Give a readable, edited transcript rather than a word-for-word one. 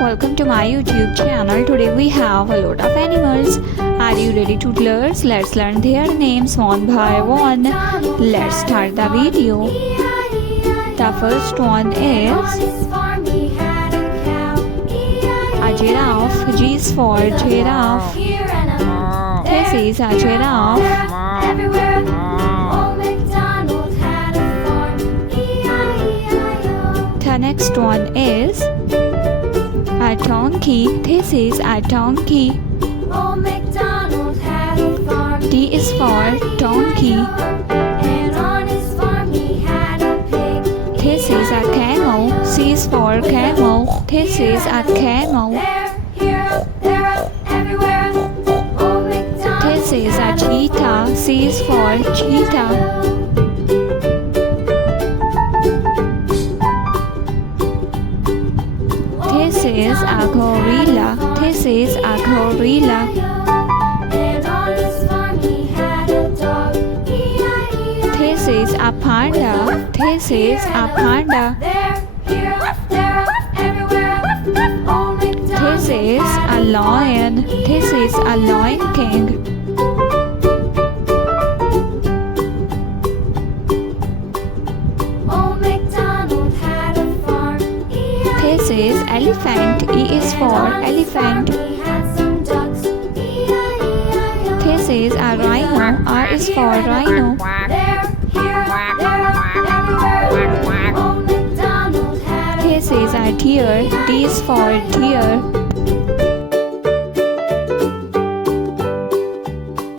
welcome to my YouTube channel. Today we have a lot of animals. Are you ready toddlers? Let's learn their names one by one. Let's start the video. The first one is a giraffe. G is for giraffe. This is a giraffe. The next one is a donkey. This is a donkey. Old MacDonald had a farm. D is for donkey. And on his farm he had a pig. This is a camel. C is for camel. This is a camel. There, here, there, everywhere. Old MacDonald This is a had cheetah. C is for cheetah. This is a gorilla. This is a gorilla. And on his farm he had a dog. This is a panda. This is a panda. There, here, there, everywhere. Old MacDonald This is had a lion. This is a lion king. Old MacDonald had a farm. This is elephant. E is for elephant. He had some ducks. This is a rhino. R is for rhino. There, here, there, everywhere. Old MacDonald had a This is a deer. D is for deer.